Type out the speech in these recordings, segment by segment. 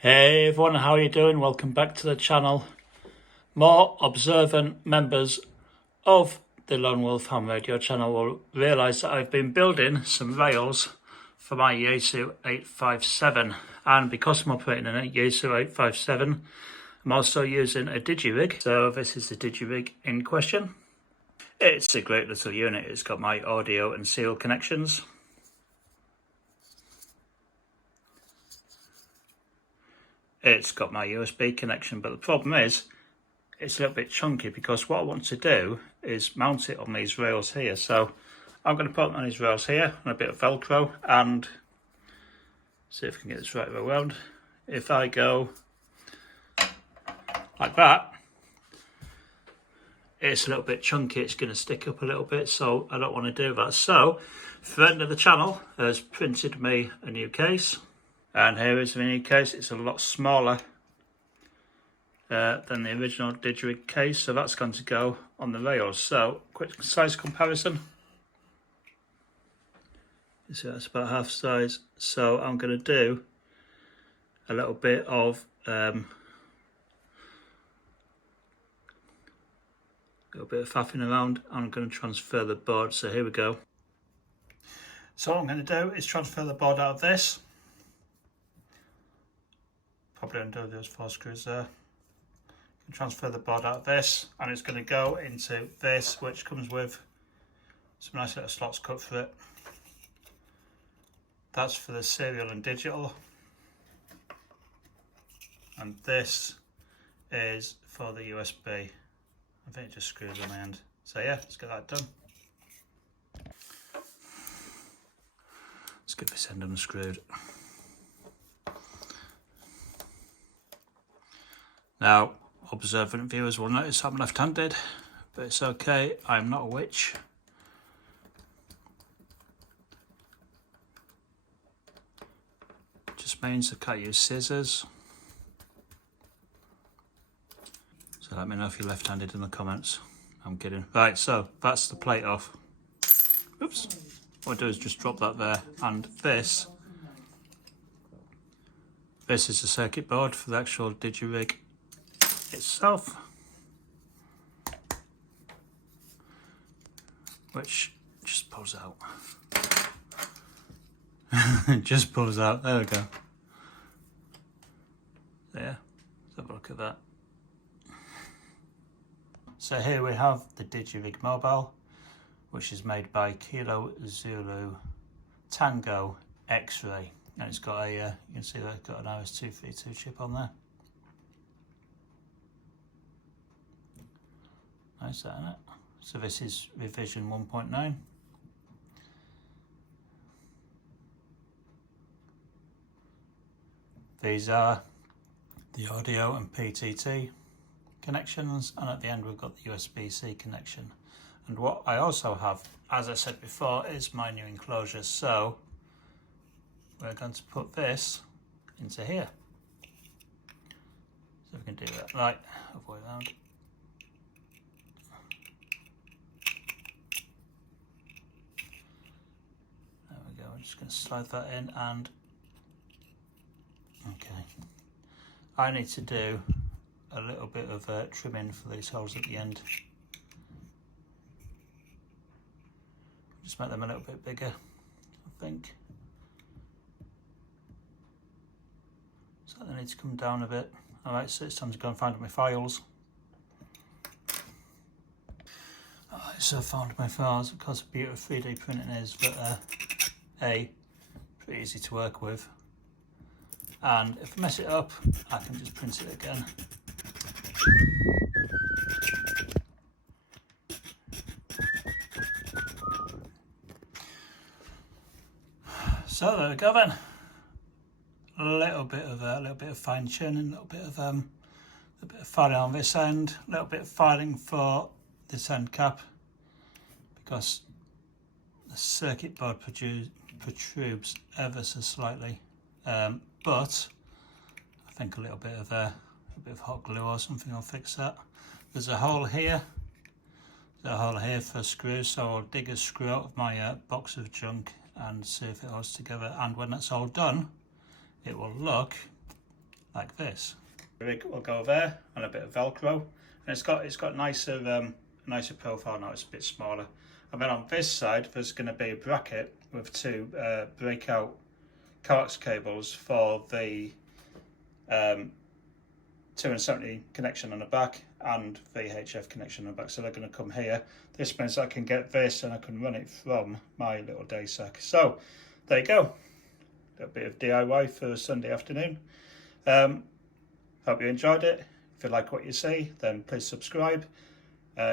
Hey everyone, how are you doing? Welcome back to the channel. More observant members of the Lone Wolf Ham Radio channel will realise that I've been building some rails for my Yaesu 857, and because I'm operating in a Yaesu 857, I'm also using a Digirig. So this is the Digirig in question. It's a great little unit. It's got my audio and serial connections. It's got my USB connection, but the problem is it's a little bit chunky because what I want to do is mount it on these rails here. So I'm going to put it on these rails here and a bit of Velcro and see if we can get this right way around. If I go like that, it's a little bit chunky, it's going to stick up a little bit, so I don't want to do that. So friend of the channel has printed me a new case, and here is the new case. It's a lot smaller than the original Digirig case, so that's going to go on the rails. So quick size comparison, you see that's about half size. So I'm going to do a little bit of faffing around. I'm going to transfer the board, so here we go. So what I'm going to do is transfer the board out of this, probably undo those 4 screws there. Transfer the board out of this, and it's going to go into this, which comes with some nice little slots cut for it. That's for the serial and digital, and this is for the USB. I think it just screws on the end. So yeah, let's get that done. Let's get this end unscrewed. Now, observant viewers will notice I'm left-handed, but it's okay, I'm not a witch. Just means I can't use scissors. So let me know if you're left-handed in the comments. I'm kidding. Right, so that's the plate off. Oops. What I do is just drop that there, and this is the circuit board for the actual Digirig itself, which just pulls out. Just pulls out. There we go. There. Let's have a look at that. So here we have the Digirig Mobile, which is made by Kilo Zulu Tango X-Ray, and it's got a you can see that it's got an RS232 chip on there. Nice, that, isn't it? So this is revision 1.9. These are the audio and PTT connections, and at the end we've got the USB-C connection. And what I also have, as I said before, is my new enclosure. So we're going to put this into here. So we can do that right, other way around. I'm just going to slide that in, and okay, I need to do a little bit of trimming for these holes at the end. Just make them a little bit bigger, I think. So they need to come down a bit. Alright, so it's time to go and find my files. Alright, so I found my files. Of course, the beauty of 3D printing is that pretty easy to work with, and if I mess it up I can just print it again. So there we go then. A little bit of fine tuning, a little bit of filing on this end, a little bit of filing for this end cap because the circuit board protrudes ever so slightly, but I think a little bit of hot glue or something will fix that. There's a hole here. There's a hole here for screws, so I'll dig a screw out of my box of junk and see if it holds together. And when that's all done, it will look like this. The rig will go there, and a bit of Velcro, and it's got nicer profile now. It's a bit smaller. And then on this side, there's going to be a bracket with two breakout coax cables for the 270 connection on the back and VHF connection on the back. So they're going to come here. This means I can get this and I can run it from my little day sack. So there you go. A little bit of DIY for a Sunday afternoon. Hope you enjoyed it. If you like what you see, then please subscribe.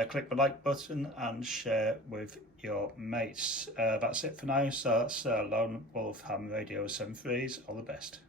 Click the like button and share with your mates. That's it for now. So that's Lone Wolf Ham Radio 73's. All the best.